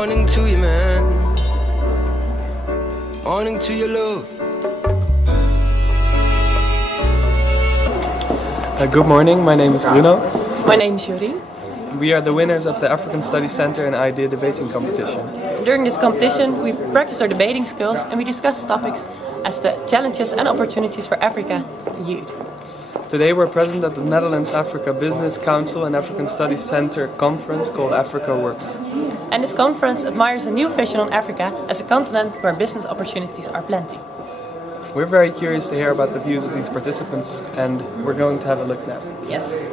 Morning to you, man. Morning to your love. Good morning, my name is Bruno. My name is Jorien. We are the winners of the African Studies Center and Idea Debating Competition. During this competition, we practice our debating skills and we discuss topics as the challenges and opportunities for Africa youth. Today we're present at the Netherlands Africa Business Council and African Studies Center conference called Africa Works. And this conference admires a new vision on Africa as a continent where business opportunities are plenty. We're very curious to hear about the views of these participants, and we're going to have a look now. Yes.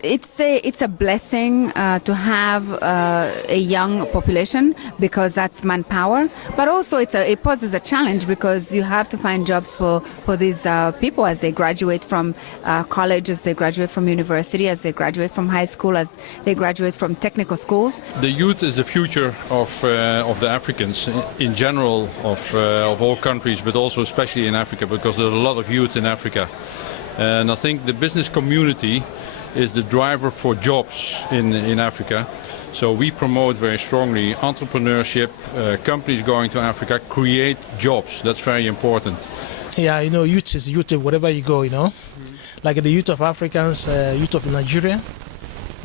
It's a blessing to have a young population because that's manpower, but also it poses a challenge because you have to find jobs for these people as they graduate from college, as they graduate from university, as they graduate from high school, as they graduate from technical schools. The youth is the future of the Africans in general, of all countries, but also especially in Africa, because there's a lot of youth in Africa. And I think the business community is the driver for jobs in Africa. So we promote very strongly entrepreneurship, companies going to Africa create jobs. That's very important. Yeah, youth is youth wherever you go, Like the youth of Africans, youth of Nigeria,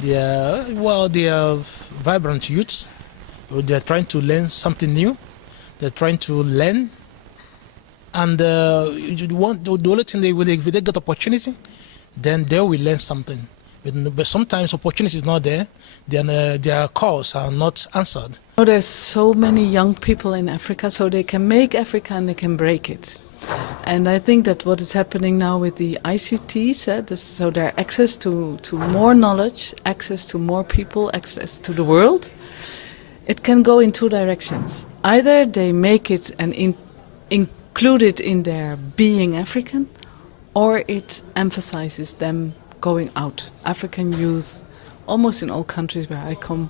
they are vibrant youths. They're trying to learn something new. They're trying to learn. And the only thing if they get opportunity, then they will learn something. But sometimes opportunity is not there, then their calls are not answered. There's so many young people in Africa, so they can make Africa and they can break it. And I think that what is happening now with the ICTs, so their access to more knowledge, access to more people, access to the world, it can go in two directions. Either they make it and include it in their being African, or it emphasizes them going out. African youth, almost in all countries where I come,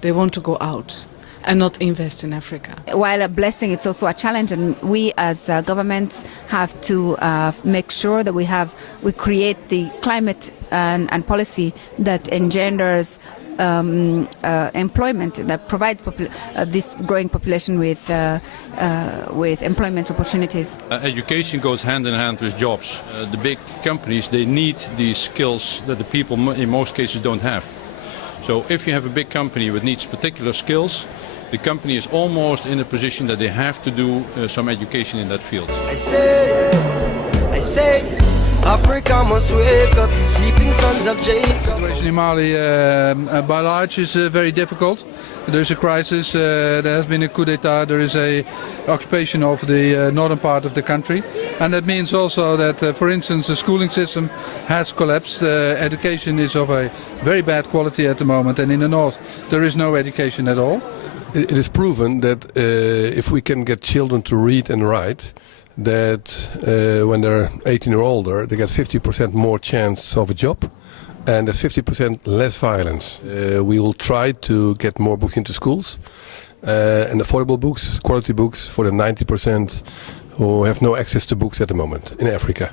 they want to go out and not invest in Africa. While a blessing, it's also a challenge, and we as governments have to make sure that we create the climate and policy that engenders employment, that provides this growing population with employment opportunities. Education goes hand in hand with jobs. The big companies, they need these skills that the people in most cases don't have. So if you have a big company that needs particular skills, the company is almost in a position that they have to do some education in that field. I say, Africa must wake up, the sleeping sons of Jacob. The situation in Mali by large is very difficult. There is a crisis, there has been a coup d'etat, there is a occupation of the northern part of the country. And that means also that, for instance, the schooling system has collapsed. Education is of a very bad quality at the moment, and in the north there is no education at all. It is proven that if we can get children to read and write, that when they're 18 or older, they get 50% more chance of a job, and there's 50% less violence. We will try to get more books into schools, and affordable books, quality books for the 90% who have no access to books at the moment in Africa.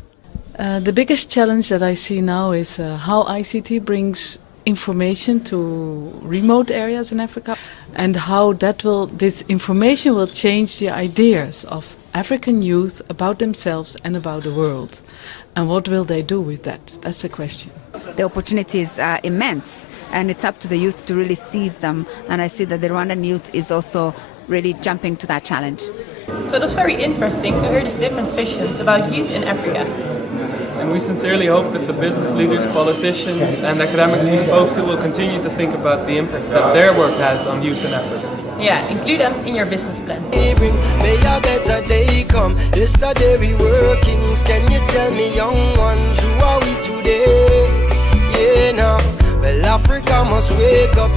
The biggest challenge that I see now is how ICT brings information to remote areas in Africa, and how this information will change the ideas of African youth about themselves and about the world. And what will they do with that? That's the question. The opportunities are immense, and it's up to the youth to really seize them. And I see that the Rwandan youth is also really jumping to that challenge. So it was very interesting to hear these different visions about youth in Africa. And we sincerely hope that the business leaders, politicians and academics we spoke to will continue to think about the impact that their work has on youth in Africa. Yeah, include them in your business plan. May a better day come. Yesterday we workings. Can you tell me, young ones, who are we today? Yeah, now, well, Africa must wake up.